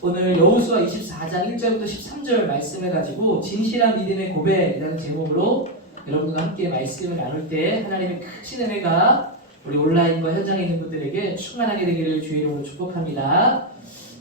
오늘 여호수아 24장 1절부터 13절 말씀을 가지고 진실한 믿음의 고백이라는 제목으로 여러분과 함께 말씀을 나눌 때 하나님의 크신 은혜가 우리 온라인과 현장에 있는 분들에게 충만하게 되기를 주의 이름으로 축복합니다.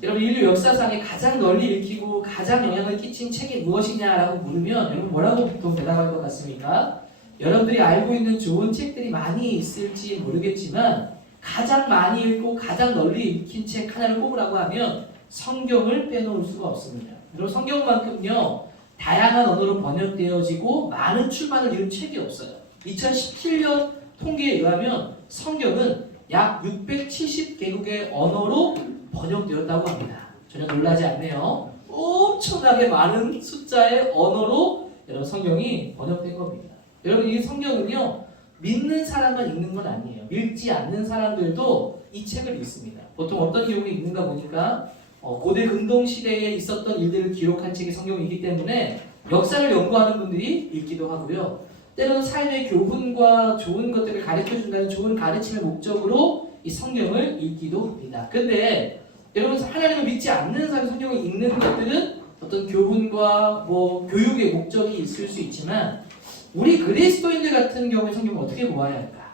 여러분, 인류 역사상에 가장 널리 읽히고 가장 영향을 끼친 책이 무엇이냐라고 물으면 여러분 뭐라고 보통 대답할 것 같습니까? 여러분들이 알고 있는 좋은 책들이 많이 있을지 모르겠지만 가장 많이 읽고 가장 널리 읽힌 책 하나를 꼽으라고 하면 성경을 빼놓을 수가 없습니다. 그리고 성경만큼요 다양한 언어로 번역되어지고 많은 출판을 이룬 책이 없어요. 2017년 통계에 의하면 성경은 약 670개국의 언어로 번역되었다고 합니다. 전혀 놀라지 않네요. 엄청나게 많은 숫자의 언어로 여러분 성경이 번역된 겁니다. 여러분, 이 성경은요 믿는 사람만 읽는 건 아니에요. 읽지 않는 사람들도 이 책을 읽습니다. 보통 어떤 경우에 읽는가 보니까 고대 근동 시대에 있었던 일들을 기록한 책이 성경이기 때문에 역사를 연구하는 분들이 읽기도 하고요. 때로는 삶의 교훈과 좋은 것들을 가르쳐준다는 좋은 가르침의 목적으로 이 성경을 읽기도 합니다. 근데 여러분, 하나님을 믿지 않는 사람이 성경을 읽는 것들은 어떤 교훈과 교육의 목적이 있을 수 있지만 우리 그리스도인들 같은 경우에 성경을 어떻게 보아야 할까?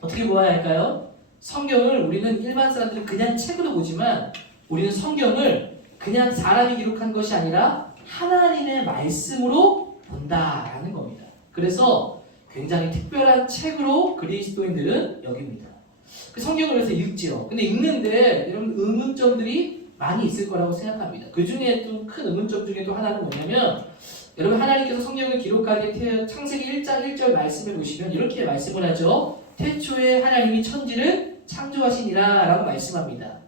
어떻게 보아야 할까요? 성경을 우리는 일반 사람들은 그냥 책으로 보지만 우리는 성경을 그냥 사람이 기록한 것이 아니라 하나님의 말씀으로 본다라는 겁니다. 그래서 굉장히 특별한 책으로 그리스도인들은 여깁니다. 그 성경을 그래서 읽지요. 근데 읽는데 이런 의문점들이 많이 있을 거라고 생각합니다. 그 중에 좀 큰 의문점 중에 또 하나는 뭐냐면 여러분, 하나님께서 성경을 기록하게 창세기 1장 1절 말씀을 보시면 이렇게 말씀을 하죠. 태초에 하나님이 천지를 창조하시니라 라고 말씀합니다.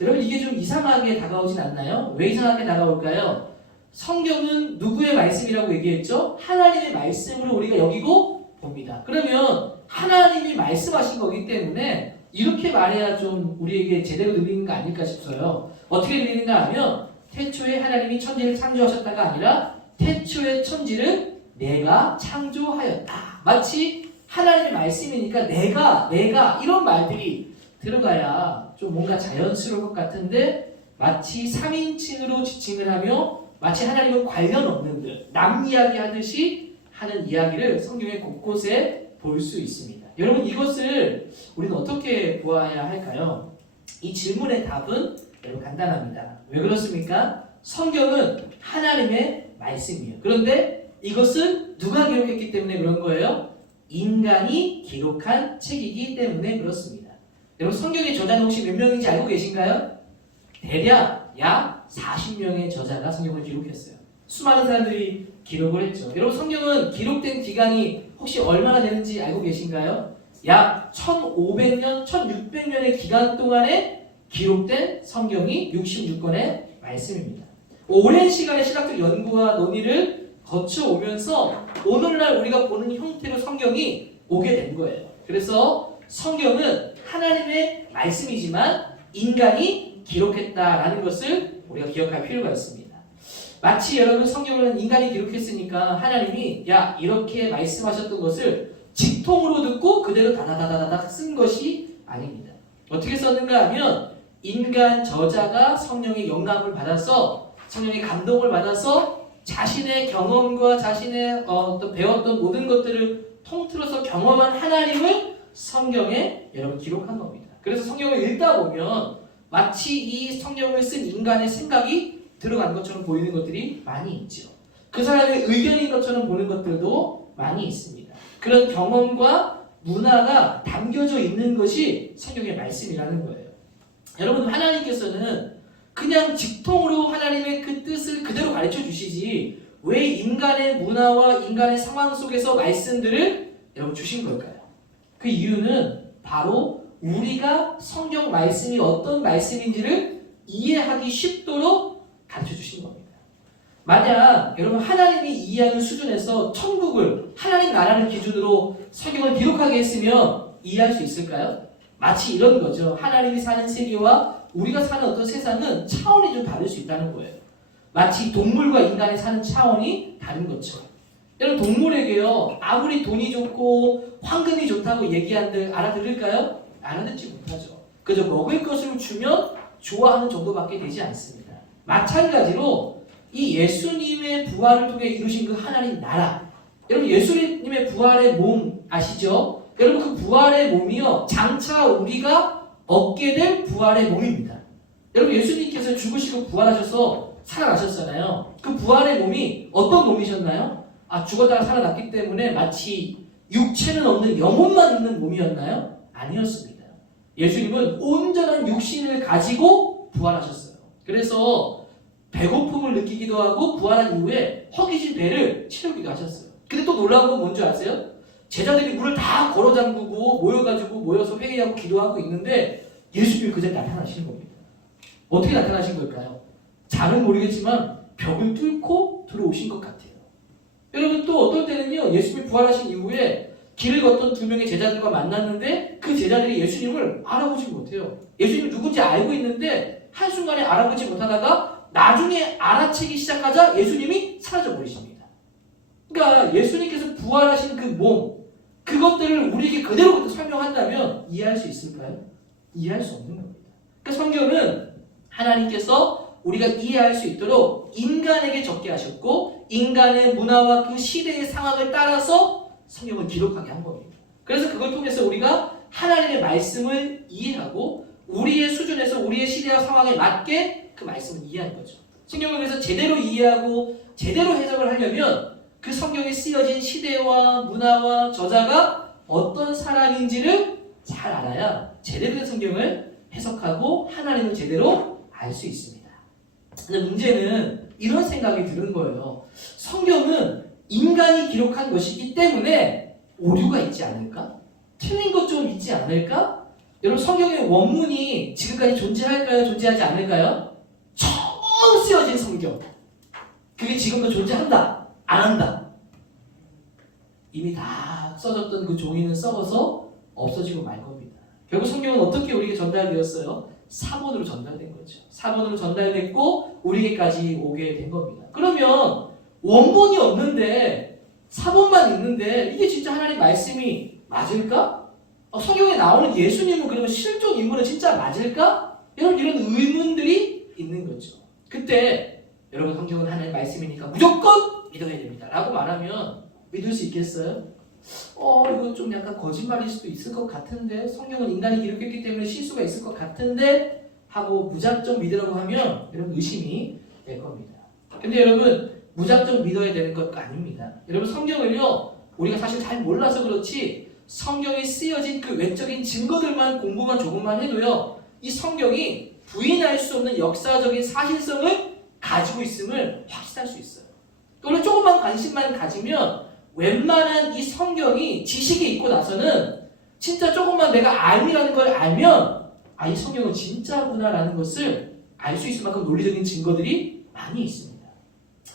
여러분, 이게 좀 이상하게 다가오진 않나요? 왜 이상하게 다가올까요? 성경은 누구의 말씀이라고 얘기했죠? 하나님의 말씀으로 우리가 여기고 봅니다. 그러면 하나님이 말씀하신 거기 때문에 이렇게 말해야 좀 우리에게 제대로 들리는 거 아닐까 싶어요. 어떻게 들리는가 하면 태초에 하나님이 천지를 창조하셨다가 아니라 태초의 천지를 내가 창조하였다. 마치 하나님의 말씀이니까 내가 이런 말들이 들어가야 좀 뭔가 자연스러울 것 같은데 마치 3인칭으로 지칭을 하며 마치 하나님은 관련 없는 듯 남 이야기 하듯이 하는 이야기를 성경의 곳곳에 볼 수 있습니다. 여러분, 이것을 우리는 어떻게 보아야 할까요? 이 질문의 답은 여러분 간단합니다. 왜 그렇습니까? 성경은 하나님의 말씀이에요. 그런데 이것은 누가 기록했기 때문에 그런 거예요? 인간이 기록한 책이기 때문에 그렇습니다. 여러분, 성경의 저자는 혹시 몇 명인지 알고 계신가요? 대략 약 40명의 저자가 성경을 기록했어요. 수많은 사람들이 기록을 했죠. 여러분, 성경은 기록된 기간이 혹시 얼마나 되는지 알고 계신가요? 약 1500년, 1600년의 기간 동안에 기록된 성경이 66권의 말씀입니다. 오랜 시간의 신학적 연구와 논의를 거쳐오면서 오늘날 우리가 보는 형태로 성경이 오게 된 거예요. 그래서 성경은 하나님의 말씀이지만 인간이 기록했다라는 것을 우리가 기억할 필요가 있습니다. 마치 여러분, 성경은 인간이 기록했으니까 하나님이 이렇게 말씀하셨던 것을 직통으로 듣고 그대로 다다다다닥 쓴 것이 아닙니다. 어떻게 썼는가 하면 인간 저자가 성령의 영감을 받아서 성령의 감동을 받아서 자신의 경험과 자신의 또 배웠던 모든 것들을 통틀어서 경험한 하나님을 성경에 여러분 기록한 겁니다. 그래서 성경을 읽다 보면 마치 이 성경을 쓴 인간의 생각이 들어간 것처럼 보이는 것들이 많이 있죠. 그 사람의 의견인 것처럼 보는 것들도 많이 있습니다. 그런 경험과 문화가 담겨져 있는 것이 성경의 말씀이라는 거예요. 여러분, 하나님께서는 그냥 직통으로 하나님의 그 뜻을 그대로 가르쳐 주시지 왜 인간의 문화와 인간의 상황 속에서 말씀들을 여러분 주신 걸까요? 그 이유는 바로 우리가 성경 말씀이 어떤 말씀인지를 이해하기 쉽도록 가르쳐 주신 겁니다. 만약 여러분 하나님이 이해하는 수준에서 천국을 하나님 나라를 기준으로 성경을 기록하게 했으면 이해할 수 있을까요? 마치 이런 거죠. 하나님이 사는 세계와 우리가 사는 어떤 세상은 차원이 좀 다를 수 있다는 거예요. 마치 동물과 인간이 사는 차원이 다른 것처럼. 여러분, 동물에게요 아무리 돈이 좋고 황금이 좋다고 얘기한들 알아들을까요? 알아듣지 못하죠. 그저 먹을 것을 주면 좋아하는 정도밖에 되지 않습니다. 마찬가지로 이 예수님의 부활을 통해 이루신 그 하나님 나라, 여러분 예수님의 부활의 몸 아시죠? 여러분 그 부활의 몸이요 장차 우리가 얻게 될 부활의 몸입니다. 여러분 예수님께서 죽으시고 부활하셔서 살아나셨잖아요. 그 부활의 몸이 어떤 몸이셨나요? 죽었다가 살아났기 때문에 마치 육체는 없는 영혼만 있는 몸이었나요? 아니었습니다. 예수님은 온전한 육신을 가지고 부활하셨어요. 그래서 배고픔을 느끼기도 하고 부활한 이후에 허기진 배를 채우기도 하셨어요. 근데 또 놀라운 건 뭔지 아세요? 제자들이 물을 다 걸어 잠그고 모여서 회의하고 기도하고 있는데 예수님이 그 자리에 나타나신 겁니다. 어떻게 나타나신 걸까요? 잘은 모르겠지만 벽을 뚫고 들어오신 것 같아요. 여러분 또 어떨 때는요 예수님이 부활하신 이후에 길을 걷던 두 명의 제자들과 만났는데 그 제자들이 예수님을 알아보지 못해요. 예수님이 누군지 알고 있는데 한순간에 알아보지 못하다가 나중에 알아채기 시작하자 예수님이 사라져 버리십니다. 그러니까 예수님께서 부활하신 그 몸, 그것들을 우리에게 그대로 설명한다면 이해할 수 있을까요? 이해할 수 없는 겁니다. 그러니까 성경은 하나님께서 우리가 이해할 수 있도록 인간에게 적게 하셨고 인간의 문화와 그 시대의 상황을 따라서 성경을 기록하게 한 겁니다. 그래서 그걸 통해서 우리가 하나님의 말씀을 이해하고 우리의 수준에서 우리의 시대와 상황에 맞게 그 말씀을 이해하는 거죠. 성경을 그래서 제대로 이해하고 제대로 해석을 하려면 그 성경에 쓰여진 시대와 문화와 저자가 어떤 사람인지를 잘 알아야 제대로 된 성경을 해석하고 하나님을 제대로 알 수 있습니다. 근데 문제는 이런 생각이 드는 거예요. 성경은 인간이 기록한 것이기 때문에 오류가 있지 않을까? 틀린 것 좀 있지 않을까? 여러분 성경의 원문이 지금까지 존재할까요? 존재하지 않을까요? 처음 쓰여진 성경. 그게 지금도 존재한다? 안 한다? 이미 다 써졌던 그 종이는 썩어서 없어지고 말 겁니다. 결국 성경은 어떻게 우리에게 전달되었어요? 사본으로 전달된 거죠. 사본으로 전달됐고 우리에게까지 오게 된 겁니다. 그러면 원본이 없는데 사본만 있는데 이게 진짜 하나님 말씀이 맞을까? 성경에 나오는 예수님은 그러면 실존 인물은 진짜 맞을까? 여러분 이런 의문들이 있는 거죠. 그때 여러분 성경은 하나님 말씀이니까 무조건 믿어야 됩니다 라고 말하면 믿을 수 있겠어요? 이거 좀 약간 거짓말일 수도 있을 것 같은데 성경은 인간이 기록했기 때문에 실수가 있을 것 같은데 하고 무작정 믿으라고 하면 여러분 의심이 될 겁니다. 근데 여러분 무작정 믿어야 되는 것 아닙니다. 여러분 성경을요 우리가 사실 잘 몰라서 그렇지 성경에 쓰여진 그 외적인 증거들만 공부만 조금만 해도요 이 성경이 부인할 수 없는 역사적인 사실성을 가지고 있음을 확신할 수 있어요. 원래 조금만 관심만 가지면 웬만한 이 성경이 지식이 있고 나서는 진짜 조금만 내가 알미라는 걸 알면 이 성경은 진짜구나라는 것을 알 수 있을 만큼 논리적인 증거들이 많이 있습니다.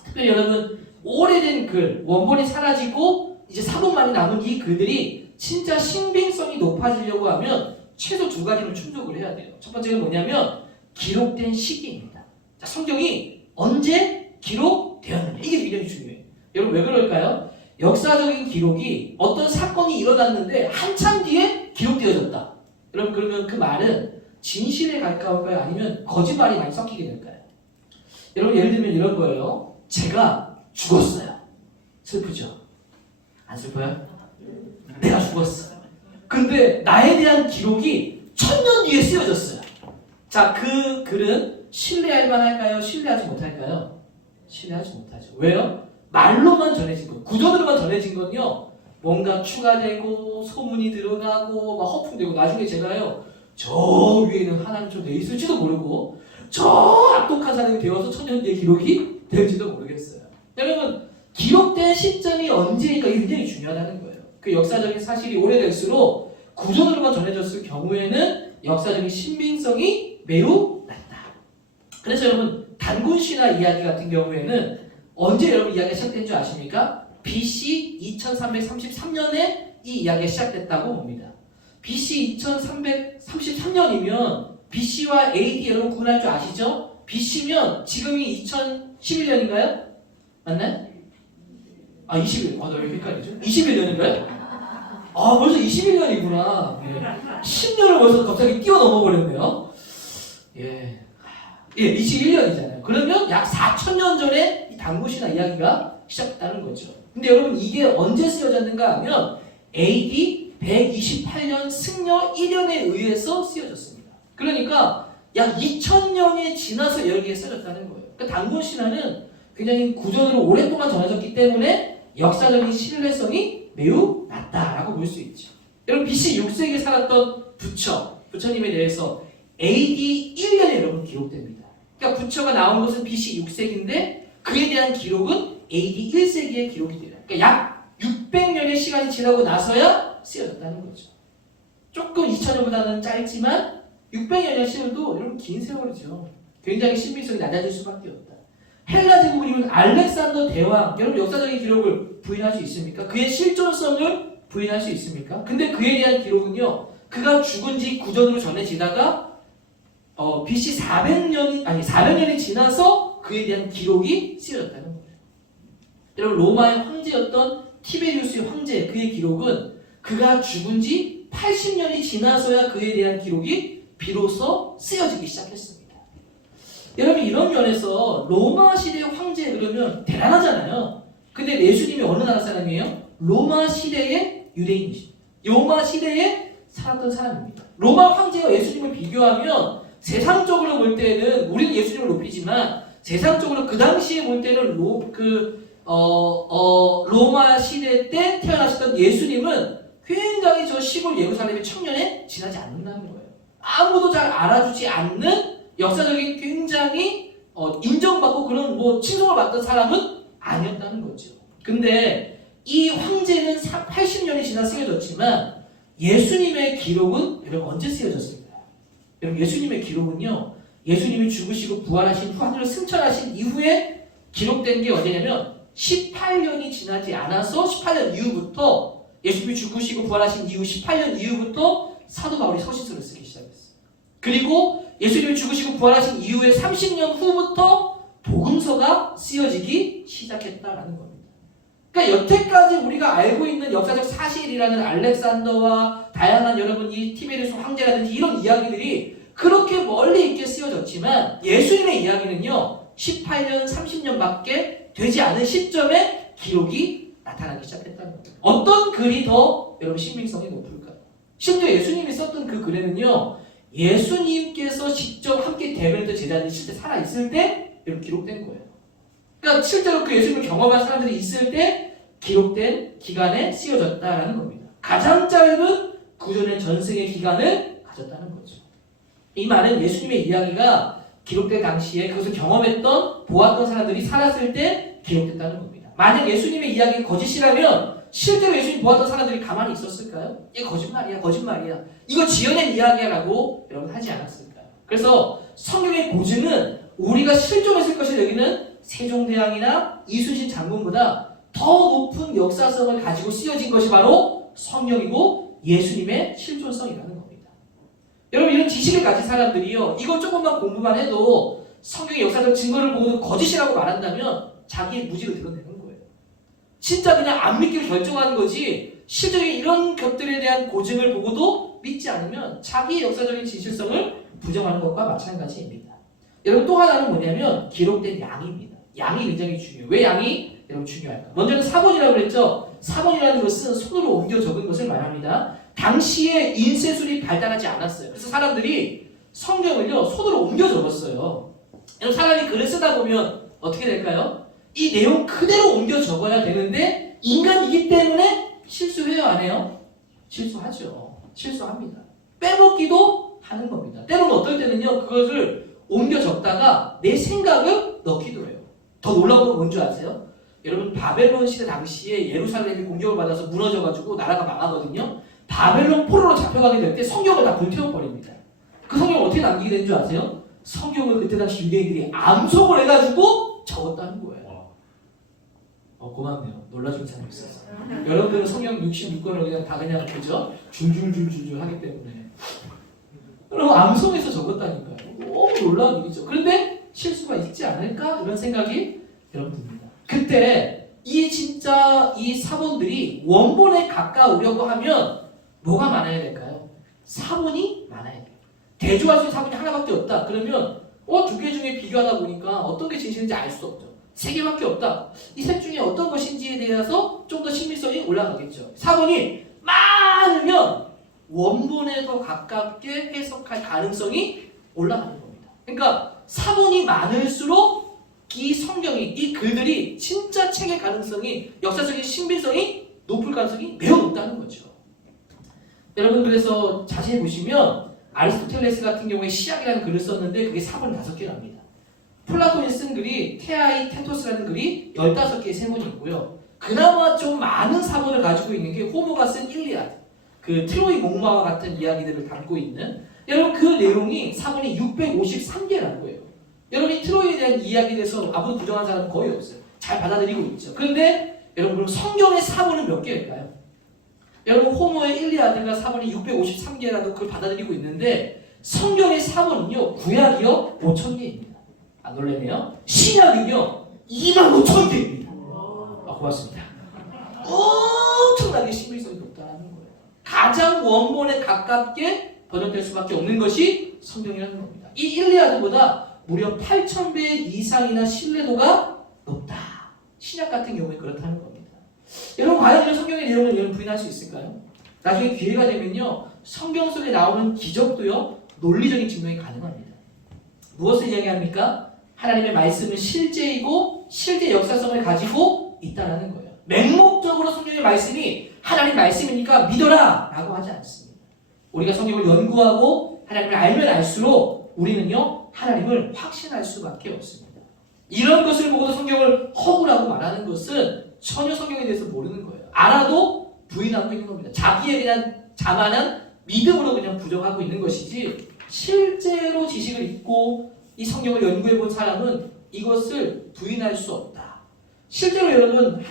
특별히 여러분 오래된 글, 원본이 사라지고 이제 사본만이 남은 이 글들이 진짜 신빙성이 높아지려고 하면 최소 두 가지를 충족을 해야 돼요. 첫 번째가 뭐냐면 기록된 시기입니다. 자, 성경이 언제 기록되었느냐 이게 굉장히 중요해요. 여러분 왜 그럴까요? 역사적인 기록이 어떤 사건이 일어났는데 한참 뒤에 기록되어졌다. 여러분 그러면 그 말은 진실에 가까울까요? 아니면 거짓말이 많이 섞이게 될까요? 여러분 예를 들면 이런 거예요. 제가 죽었어요. 슬프죠? 안 슬퍼요? 내가 죽었어. 근데 나에 대한 기록이 1000년 뒤에 쓰여졌어요. 자, 그 글은 신뢰할 만할까요? 신뢰하지 못할까요? 신뢰하지 못하죠. 왜요? 말로만 전해진 것, 구전으로만 전해진 건요 뭔가 추가되고 소문이 들어가고 막 허풍되고 나중에 제가요 저 위에는 하나님 좀 돼 있을지도 모르고 저 악독한 사람이 되어서 1000년 뒤에 기록이 될지도 모르겠어요. 여러분 기록된 시점이 언제니까 이게 굉장히 중요하다는 거예요. 그 역사적인 사실이 오래될수록 구전으로만 전해졌을 경우에는 역사적인 신빙성이 매우 낮다. 그래서 여러분 단군신화 이야기 같은 경우에는 언제 여러분 이야기가 시작된 줄 아십니까? BC 2333년에 이 이야기가 시작됐다고 봅니다. BC 2333년이면 BC와 AD 여러분 구분할 줄 아시죠? BC면 지금이 2011년인가요? 맞나요? 21년. 나 왜 헷갈리죠? 21년인가요? 벌써 21년이구나. 네. 10년을 벌써 갑자기 뛰어넘어 버렸네요. BC 1년이잖아요. 그러면 약 4,000년 전에 이 당군신화 이야기가 시작됐다는 거죠. 근데 여러분 이게 언제 쓰여졌는가 하면 AD 128년 승려 1년에 의해서 쓰여졌습니다. 그러니까 약 2000년이 지나서 여기에 쓰여졌다는 거예요. 그러니까 당군신화는 굉장히 구전으로 오랫동안 전해졌기 때문에 역사적인 신뢰성이 매우 낮다라고 볼 수 있죠. 여러분 BC 6세기에 살았던 부처님에 대해서 AD 1년에 여러분 기록됩니다. 그러니까 부처가 나온 것은 BC 6세기인데 그에 대한 기록은 AD 1세기에 기록이 돼요. 그러니까 약 600년의 시간이 지나고 나서야 쓰여졌다는 거죠. 조금 2000년보다는 짧지만 600년의 시간도 여러분 긴 세월이죠. 굉장히 신빙성이 낮아질 수밖에 없다. 헬라 제국을 이룬 알렉산더 대왕, 여러분 역사적인 기록을 부인할 수 있습니까? 그의 실존성을 부인할 수 있습니까? 근데 그에 대한 기록은요, 그가 죽은 지 구전으로 전해지다가 BC 400년이 지나서 그에 대한 기록이 쓰여졌다는 거예요. 여러분 로마의 황제였던 티베리우스 황제, 그의 기록은 그가 죽은 지 80년이 지나서야 그에 대한 기록이 비로소 쓰여지기 시작했습니다. 여러분 이런 면에서 로마 시대의 황제 그러면 대단하잖아요. 근데 예수님이 어느 나라 사람이에요? 로마 시대의 유대인이십니다. 로마 시대에 살았던 사람입니다. 로마 황제와 예수님을 비교하면 세상적으로 볼 때는 우리는 예수님을 높이지만 세상적으로 그 당시에 볼 때는 로마 시대 때 태어나셨던 예수님은 굉장히 저 시골 예루살렘의 청년에 지나지 않는다는 거예요. 아무도 잘 알아주지 않는 역사적인 굉장히 인정받고 그런 칭송을 받던 사람은 아니었다는 거죠. 근데 이 황제는 80년이 지나 쓰여졌지만 예수님의 기록은 여러분 언제 쓰여졌습니까? 여러분 예수님의 기록은요, 예수님이 죽으시고 부활하신 후 하늘을 승천하신 이후에 기록된 게 언제냐면 18년이 지나지 않아서 18년 이후부터 예수님이 죽으시고 부활하신 이후 18년 이후부터 사도 바울이 서신서를 쓰기 시작했어요. 그리고 예수님이 죽으시고 부활하신 이후에 30년 후부터 복음서가 쓰여지기 시작했다라는 겁니다. 그러니까 여태까지 우리가 알고 있는 역사적 사실이라는 알렉산더와 다양한 여러분 이 티베리우스 황제라든지 이런 이야기들이 그렇게 멀리 있게 쓰여졌지만 예수님의 이야기는요 18년, 30년밖에 되지 않은 시점에 기록이 나타나기 시작했다는 거예요. 어떤 글이 더 여러분 신빙성이 높을까요? 심지어 예수님이 썼던 그 글에는요 예수님께서 직접 함께 대면했던 제자들이 실제 살아있을 때 여러분 기록된 거예요. 그러니까 실제로 그 예수님을 경험한 사람들이 있을 때 기록된 기간에 쓰여졌다라는 겁니다. 가장 짧은 구전의 전승의 기간을 가졌다는 거죠. 이 말은 예수님의 이야기가 기록된 당시에 그것을 경험했던 보았던 사람들이 살았을 때 기록됐다는 겁니다. 만약 예수님의 이야기가 거짓이라면 실제로 예수님 보았던 사람들이 가만히 있었을까요? 이게 거짓말이야. 이거 지어낸 이야기야라고 여러분 하지 않았을까요? 그래서 성경의 고증은 우리가 실존했을 것을 여기는 세종대왕이나 이순신 장군보다 더 높은 역사성을 가지고 쓰여진 것이 바로 성경이고 예수님의 실존성이라는 겁니다. 여러분 이런 지식을 가진 사람들이요 이걸 조금만 공부만 해도 성경의 역사적 증거를 보고 거짓이라고 말한다면 자기의 무지를 드러내는 거예요. 진짜 그냥 안 믿기로 결정하는 거지 실제로 이런 것들에 대한 고증을 보고도 믿지 않으면 자기의 역사적인 진실성을 부정하는 것과 마찬가지입니다. 여러분 또 하나는 뭐냐면 기록된 양입니다. 양이 굉장히 중요해요. 왜 양이 여러분 중요할까? 먼저는 사본이라고 그랬죠. 사본이라는 것은 손으로 옮겨 적은 것을 말합니다. 당시에 인쇄술이 발달하지 않았어요. 그래서 사람들이 성경을요 손으로 옮겨 적었어요. 여러분 사람이 글을 쓰다 보면 어떻게 될까요? 이 내용 그대로 옮겨 적어야 되는데 인간이기 때문에 실수해요 안 해요? 실수하죠. 실수합니다. 빼먹기도 하는 겁니다. 때로는 어떨 때는요 그것을 옮겨 적다가 내 생각을 넣기도 해요. 더 놀라운 건 뭔지 아세요? 여러분 바벨론 시대 당시에 예루살렘이 공격을 받아서 무너져가지고 나라가 망하거든요. 바벨론 포로로 잡혀가게 될 때 성경을 다 불태워버립니다. 그 성경을 어떻게 남기게 된 줄 아세요? 성경을 그때 당시 유대인들이 암송을 해가지고 적었다는 거예요. 고맙네요. 놀라준 사람이 있었어. 여러분들은 성경 66권을 그냥 다 그냥 그죠? 줄줄줄줄 하기 때문에 여러분 암송해서 적었다니까요. 너무 놀라운 일이죠. 그런데 실수가 있지 않을까? 이런 생각이 여러분 듭니다. 그때 이 사본들이 원본에 가까우려고 하면 뭐가 많아야 될까요? 사본이 많아야 돼요. 대조할 수 있는 사본이 하나밖에 없다. 그러면 두 개 중에 비교하다 보니까 어떤 게 진실인지 알 수 없죠. 세 개밖에 없다. 이 셋 중에 어떤 것인지에 대해서 좀 더 신빙성이 올라가겠죠. 사본이 많으면 원본에 더 가깝게 해석할 가능성이 올라가는 겁니다. 그러니까 사본이 많을수록 이 성경이, 이 글들이 진짜 책의 가능성이, 역사적인 신빙성이 높을 가능성이 매우 높다는 거죠. 여러분, 그래서 자세히 보시면 아리스토텔레스 같은 경우에 시약이라는 글을 썼는데 그게 사본 5개랍니다. 플라톤이 쓴 글이 테아이 테토스라는 글이 15개의 세본이 있고요. 그나마 좀 많은 사본을 가지고 있는 게 호모가 쓴 일리아드, 그 트로이 목마와 같은 이야기들을 담고 있는, 여러분 그 내용이 사본이 653개라는 거예요. 여러분이 트로이에 대한 이야기에 대해서 아무도 부정한 사람은 거의 없어요. 잘 받아들이고 있죠. 그런데 여러분, 그럼 성경의 사본은 몇 개일까요? 여러분, 호모의 일리아드가 사본이 653개라도 그걸 받아들이고 있는데 성경의 사본은요, 구약이요 5,000개입니다. 안 놀라네요. 신약은요 25,000개입니다. 고맙습니다. 엄청나게 신빙성이 높다는 거예요. 가장 원본에 가깝게 번역될 수밖에 없는 것이 성경이라는 겁니다. 이 일리아드보다 무려 8,000배 이상이나 신뢰도가 높다. 신약 같은 경우에 그렇다는 겁니다. 여러분, 과연 이런 성경의 내용을 여러분 부인할 수 있을까요? 나중에 기회가 되면요, 성경 속에 나오는 기적도요, 논리적인 증명이 가능합니다. 무엇을 이야기합니까? 하나님의 말씀은 실제이고 실제 역사성을 가지고 있다는 거예요. 맹목적으로 성경의 말씀이 하나님 말씀이니까 믿어라 라고 하지 않습니다. 우리가 성경을 연구하고 하나님을 알면 알수록 우리는요, 하나님을 확신할 수밖에 없습니다. 이런 것을 보고도 성경을 허구라고 말하는 것은 전혀 성경에 대해서 모르는 거예요. 알아도 부인하고 있는 겁니다. 자기에 대한 자만한 믿음으로 그냥 부정하고 있는 것이지, 실제로 지식을 읽고 이 성경을 연구해 본 사람은 이것을 부인할 수 없다. 실제로 여러분,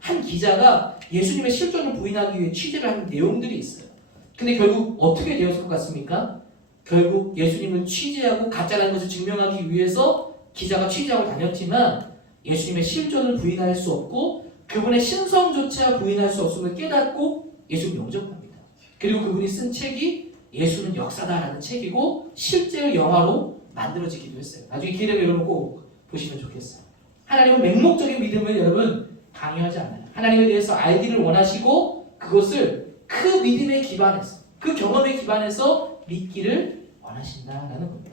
한 기자가 예수님의 실존을 부인하기 위해 취재를 하는 내용들이 있어요. 근데 결국 어떻게 되었을 것 같습니까? 결국 예수님을 취재하고 가짜라는 것을 증명하기 위해서 기자가 취재하고 다녔지만 예수님의 실존을 부인할 수 없고 그분의 신성조차 부인할 수 없음을 깨닫고 예수님을 영접합니다. 그리고 그분이 쓴 책이 예수는 역사다라는 책이고 실제로 영화로 만들어지기도 했어요. 나중에 기회 되면 여러분 꼭 보시면 좋겠어요. 하나님은 맹목적인 믿음을 여러분 강요하지 않아요. 하나님에 대해서 알기를 원하시고 그것을 그 믿음에 기반해서, 그 경험에 기반해서 믿기를 원하신다라는 겁니다.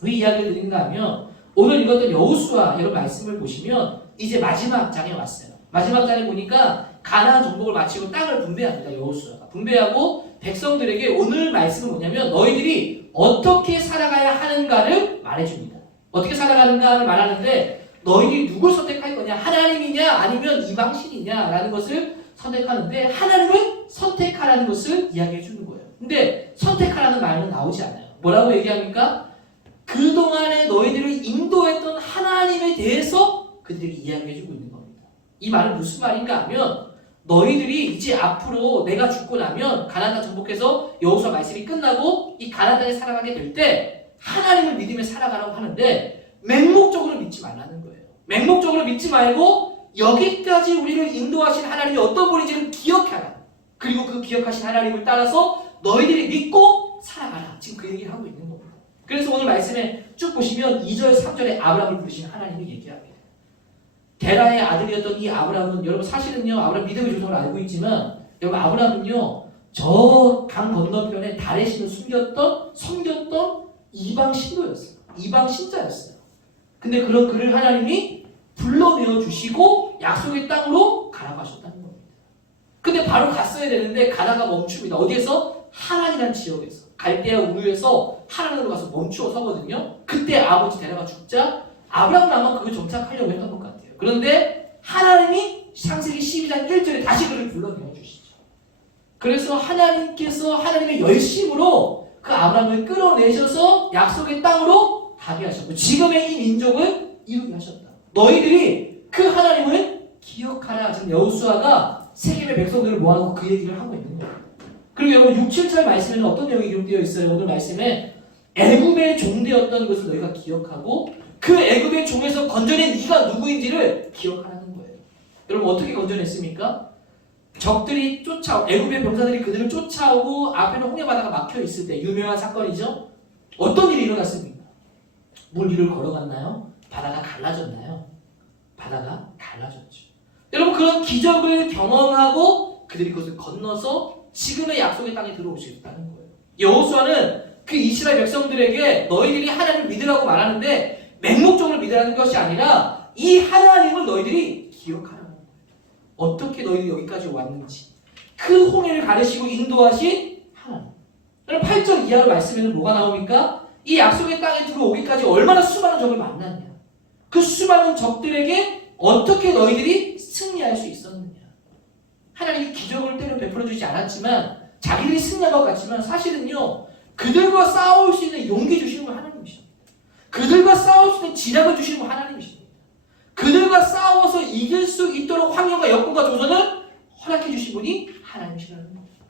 왜 이야기를 드린가 하면 오늘 읽었던 여호수아 여러분 말씀을 보시면 이제 마지막 장에 왔어요. 마지막 장에 보니까 가나안 정복을 마치고 땅을 분배합니다. 여호수아가 분배하고 백성들에게 오늘 말씀은 뭐냐면 너희들이 어떻게 살아가야 하는가를 말해줍니다. 어떻게 살아가는가를 말하는데 너희들이 누굴 선택할 거냐, 하나님이냐 아니면 이방신이냐 라는 것을 선택하는데 하나님을 선택하라는 것을 이야기해 주는 거예요. 근데 선택하라는 말은 나오지 않아요. 뭐라고 얘기합니까? 그동안에 너희들을 인도했던 하나님에 대해서 그들에게 이야기해 주고 있는 겁니다. 이 말은 무슨 말인가 하면 너희들이 이제 앞으로 내가 죽고 나면 가나안 땅 정복해서 여호수아 말씀이 끝나고 이 가나안 땅에 살아가게 될 때 하나님을 믿으며 살아가라고 하는데 맹목적으로 믿지 말라는 거예요. 맹목적으로 믿지 말고 여기까지 우리를 인도하신 하나님이 어떤 분인지를 기억하라. 그리고 그 기억하신 하나님을 따라서 너희들이 믿고 살아가라. 지금 그 얘기를 하고 있는 겁니다. 그래서 오늘 말씀에 쭉 보시면 2절, 3절에 아브라함을 부르신 하나님이 얘기합니다. 데라의 아들이었던 이 아브라함은 여러분 사실은요, 아브라함 믿음의 조상을 알고 있지만 여러분 아브라함은요, 저 강 건너편에 달의 신을 섬겼던 이방 신도였어요. 이방 신자였어요. 근데 그런 그를 하나님이 불러내어 주시고 약속의 땅으로 가라고 하셨다는 겁니다. 근데 바로 갔어야 되는데 가다가 멈춥니다. 어디에서? 하란이라는 지역에서. 갈대아 우르에서 하란으로 가서 멈추어 서거든요. 그때 아버지 데라가 죽자 아브라함은 아마 그걸 정착하려고 했던 것 같아요. 그런데 하나님이 창세기 12장 1절에 다시 그를 불러내어 주시죠. 그래서 하나님께서 하나님의 열심으로 그 아브라함을 끌어내셔서 약속의 땅으로 가게 하셨고 지금의 이 민족을 이루게 하셨다. 너희들이 그 하나님을 기억하라. 지금 여호수아가 세겜의 백성들을 모아놓고 그 얘기를 하고 있는 거예요. 그리고 여러분 6, 7절 말씀에는 어떤 내용이 기록되어 있어요? 오늘 말씀에 애굽의 종되었던 것을 너희가 기억하고 그 애굽의 종에서 건져낸 네가 누구인지를 기억하라는 거예요. 여러분 어떻게 건져냈습니까? 적들이 애굽의 병사들이 그들을 쫓아오고 앞에는 홍해 바다가 막혀 있을 때 유명한 사건이죠. 어떤 일이 일어났습니까? 물 위를 걸어갔나요? 바다가 갈라졌나요? 바다가 갈라졌죠. 여러분 그런 기적을 경험하고 그들이 그것을 건너서 지금의 약속의 땅에 들어올 수 있다는 거예요. 여호수아는 그 이스라엘 백성들에게 너희들이 하나님을 믿으라고 말하는데 맹목적으로 믿으라는 것이 아니라 이 하나님을 너희들이 기억하라는 거예요. 어떻게 너희들이 여기까지 왔는지 그 홍해를 가르시고 인도하신 하나님. 여러분 8절 이하의 말씀에는 뭐가 나옵니까? 이 약속의 땅에 들어오기까지 얼마나 수많은 적을 만났냐. 그 수많은 적들에게 어떻게 너희들이 승리할 수 있었느냐. 하나님이 기적을 때로 베풀어주지 않았지만 자기들이 승리한 것 같지만 사실은요 그들과 싸울 수 있는 용기 주시는 건 하나님이십니다. 그들과 싸울 수 있는 지략을 주시는 건 하나님이십니다. 그들과 싸워서 이길 수 있도록 환경과 여건과 조건을 허락해 주신 분이 하나님이시라는 겁니다.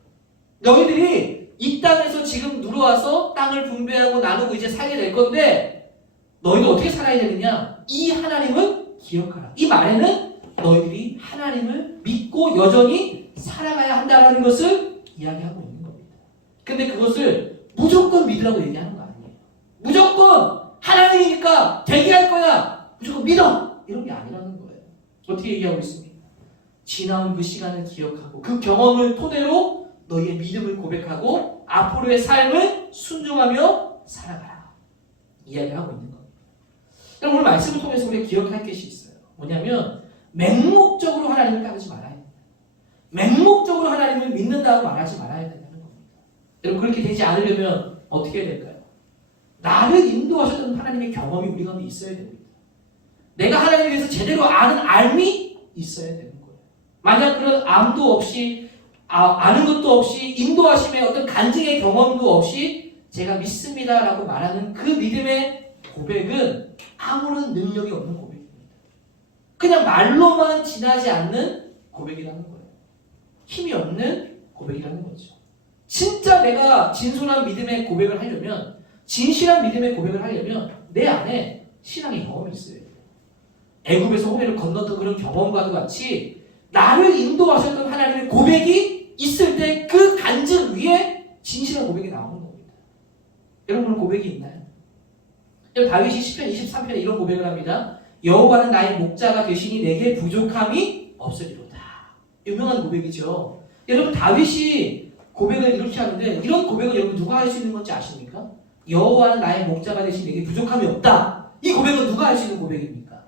너희들이 이 땅에서 지금 누려와서 땅을 분배하고 나누고 이제 살게 될 건데 너희는 어떻게 살아야 되느냐? 이 하나님을 기억하라. 이 말에는 너희들이 하나님을 믿고 여전히 살아가야 한다는 것을 이야기하고 있는 겁니다. 근데 그것을 무조건 믿으라고 얘기하는 거 아니에요. 무조건 하나님이니까 대기할 거야. 무조건 믿어. 이런 게 아니라는 거예요. 어떻게 얘기하고 있습니까? 지나온 그 시간을 기억하고 그 경험을 토대로 너희의 믿음을 고백하고 앞으로의 삶을 순종하며 살아가라. 이야기하고 있는 겁니다. 오늘 말씀을 통해서 우리가 기억할 것이 있어요. 뭐냐면 맹목적으로 하나님을 따르지 말아야 됩니다. 맹목적으로 하나님을 믿는다고 말하지 말아야 된다는 겁니다. 여러분 그렇게 되지 않으려면 어떻게 해야 될까요? 나를 인도하셨던 하나님의 경험이 우리 가운데 있어야 됩니다. 내가 하나님에 대해서 제대로 아는 알미 있어야 되는 거예요. 만약 그런 암도 없이 아는 것도 없이 인도하심의 어떤 간증의 경험도 없이 제가 믿습니다라고 말하는 그 믿음의 고백은 아무런 능력이 없는 고백입니다. 그냥 말로만 지나지 않는 고백이라는 거예요. 힘이 없는 고백이라는 거죠. 진짜 내가 진솔한 믿음의 고백을 하려면 진실한 믿음의 고백을 하려면 내 안에 신앙의 경험이 있어야 돼요. 애굽에서 홍해를 건넜던 그런 경험과도 같이 나를 인도하셨던 하나님의 고백이 있을 때 그 간증 위에 진실한 고백이 나오는 겁니다. 여러분 고백이 있나요? 여러분 다윗이 시편 23편에 이런 고백을 합니다. 여호와는 나의 목자가 되시니 내게 부족함이 없으리로다. 유명한 고백이죠. 여러분 다윗이 고백을 이렇게 하는데 이런 고백을 여러분 누가 할 수 있는 건지 아십니까? 여호와는 나의 목자가 되시니 내게 부족함이 없다. 이 고백은 누가 할 수 있는 고백입니까?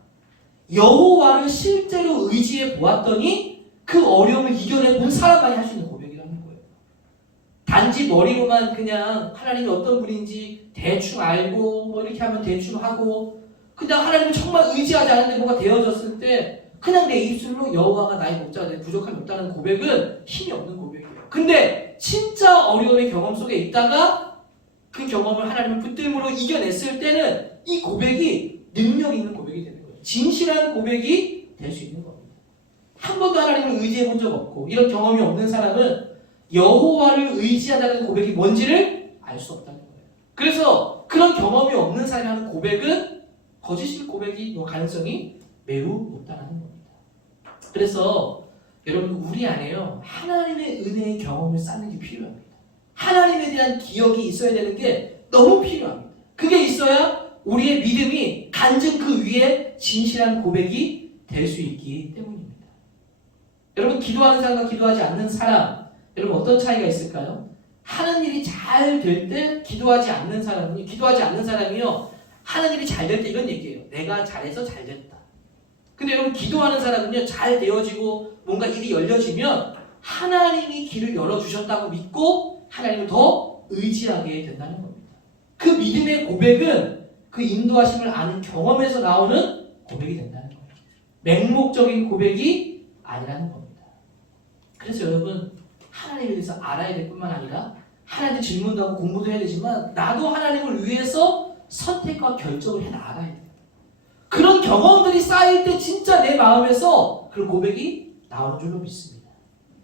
여호와를 실제로 의지해 보았더니 그 어려움을 이겨내 본 사람만이 할 수 있는 고백이라는 거예요. 단지 머리로만 그냥 하나님이 어떤 분인지 대충 알고 뭐 이렇게 하면 대충 하고 그냥 하나님을 정말 의지하지 않는데 뭐가 되어졌을 때 그냥 내 입술로 여호와가 나의 목자가 돼 부족함이 없다는 고백은 힘이 없는 고백이에요. 근데 진짜 어려움의 경험 속에 있다가 그 경험을 하나님의 붙들므로 이겨냈을 때는 이 고백이 능력 있는 고백이 되는 거예요. 진실한 고백이 될 수 있는 겁니다. 한 번도 하나님을 의지해 본 적 없고 이런 경험이 없는 사람은 여호와를 의지하다는 고백이 뭔지를 알 수 없다는 거예요. 그래서 그런 경험이 없는 사람이 하는 고백은 거짓일 고백이 가능성이 매우 높다는 겁니다. 그래서 여러분 우리 안에요 하나님의 은혜의 경험을 쌓는 게 필요합니다. 하나님에 대한 기억이 있어야 되는 게 너무 필요합니다. 그게 있어야 우리의 믿음이 간증 그 위에 진실한 고백이 될 수 있기 때문입니다. 여러분 기도하는 사람과 기도하지 않는 사람 여러분 어떤 차이가 있을까요? 하는 일이 잘 될 때 기도하지 않는 사람이요 하는 일이 잘 될 때 이런 얘기예요. 내가 잘해서 잘 됐다. 근데 여러분 기도하는 사람은요 잘 되어지고 뭔가 일이 열려지면 하나님이 길을 열어주셨다고 믿고 하나님을 더 의지하게 된다는 겁니다. 그 믿음의 고백은 그 인도하심을 아는 경험에서 나오는 고백이 된다는 거예요. 맹목적인 고백이 아니라는 겁니다. 그래서 여러분 하나님에 대해서 알아야 될 뿐만 아니라 하나님한테 질문도 하고 공부도 해야 되지만 나도 하나님을 위해서 선택과 결정을 해 나가야 돼요. 그런 경험들이 쌓일 때 진짜 내 마음에서 그런 고백이 나오는 줄로 믿습니다.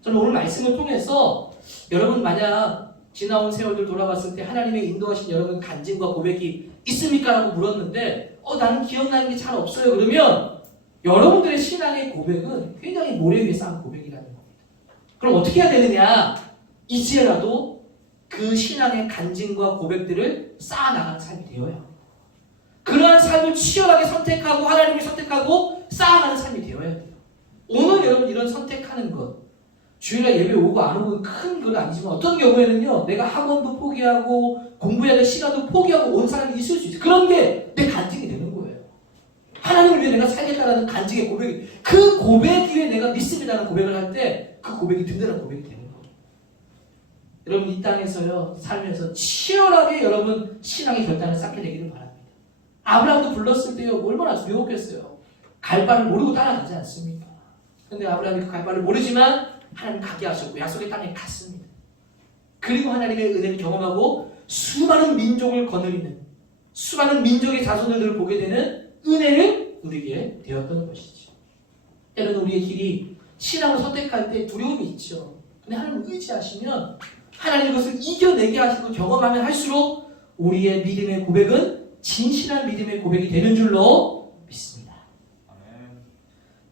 저는 오늘 말씀을 통해서 여러분 만약 지나온 세월들 돌아봤을 때 하나님의 인도하신 여러분 간증과 고백이 있습니까? 라고 물었는데 나는 기억나는 게 잘 없어요. 그러면 여러분들의 신앙의 고백은 굉장히 모래 위에 쌓은 고백이라는 겁니다. 그럼 어떻게 해야 되느냐? 이제라도 그 그 신앙의 간증과 고백들을 쌓아나가는 삶이 되어요. 그러한 삶을 치열하게 선택하고 하나님을 선택하고 쌓아가는 삶이 되어야 돼요. 오늘 여러분 이런 선택하는 것, 주일날 예배 오고 안 오고 큰 건 아니지만 어떤 경우에는요, 내가 학원도 포기하고 공부해야 될 시간도 포기하고 온 사람이 있을 수 있어요. 그런 게 내 간증이 되는 거예요. 하나님을 위해 내가 살겠다라는 간증의 고백이, 그 고백 위에 내가 믿습니다라는 고백을 할 때 그 고백이 든든한 고백이 되는 거예요. 여러분 이 땅에서요, 살면서 치열하게 여러분 신앙의 결단을 쌓게 되기를 바랍니다. 아브라함도 불렀을 때요, 얼마나 두려웠겠어요. 갈 바를 모르고 따라가지 않습니까? 근데 아브라함이 그 갈 바를 모르지만 하나님 가게 하셨고 약속의 땅에 갔습니다. 그리고 하나님의 은혜를 경험하고 수많은 민족을 거느리는, 수많은 민족의 자손들을 보게 되는 은혜를 누리게 되었던 것이죠. 때로는 우리의 길이 신앙을 선택할 때 두려움이 있죠. 근데 하나님을 의지하시면 하나님 그것을 이겨내게 하시고 경험하면 할수록 우리의 믿음의 고백은 진실한 믿음의 고백이 되는 줄로 믿습니다.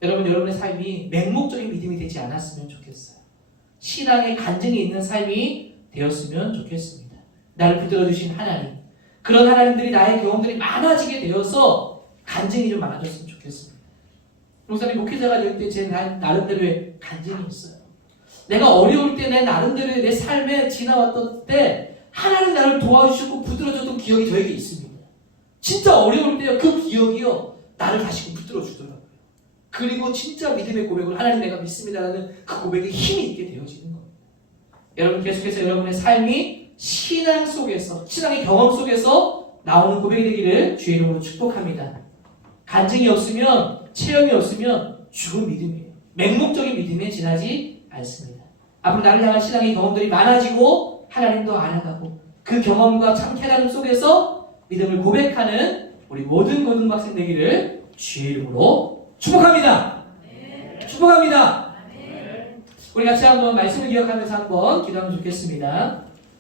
여러분, 여러분의 삶이 맹목적인 믿음이 되지 않았으면 좋겠어요. 신앙의 간증이 있는 삶이 되었으면 좋겠습니다. 나를 붙들어주신 하나님, 그런 하나님들이 나의 경험들이 많아지게 되어서 간증이 좀 많아졌으면 좋겠습니다. 목사님 목회자가 될 때 제 나름대로의 간증이 있어요. 내가 어려울 때 내 나름대로의 내 삶에 지나왔던 때 하나님 나를 도와주시고 붙들어줬던 기억이 저에게 있습니다. 진짜 어려울 때요, 그 기억이요 나를 다시 붙들어 주더라고요. 그리고 진짜 믿음의 고백을 하나님 내가 믿습니다라는 그 고백에 힘이 있게 되어지는 겁니다. 여러분 계속해서 여러분의 삶이 신앙 속에서, 신앙의 경험 속에서 나오는 고백이 되기를 주의 이름으로 축복합니다. 간증이 없으면, 체험이 없으면 죽은 믿음이에요. 맹목적인 믿음에 지나지 않습니다. 앞으로 나를 향한 신앙의 경험들이 많아지고 하나님도 알아가고 그 경험과 참 깨달음 속에서 믿음을 고백하는 우리 모든 고등학생 되기를 주의 이름으로 축복합니다. 축복합니다. 우리 같이 한번 말씀을 기억하면서 한번 기도하면 좋겠습니다.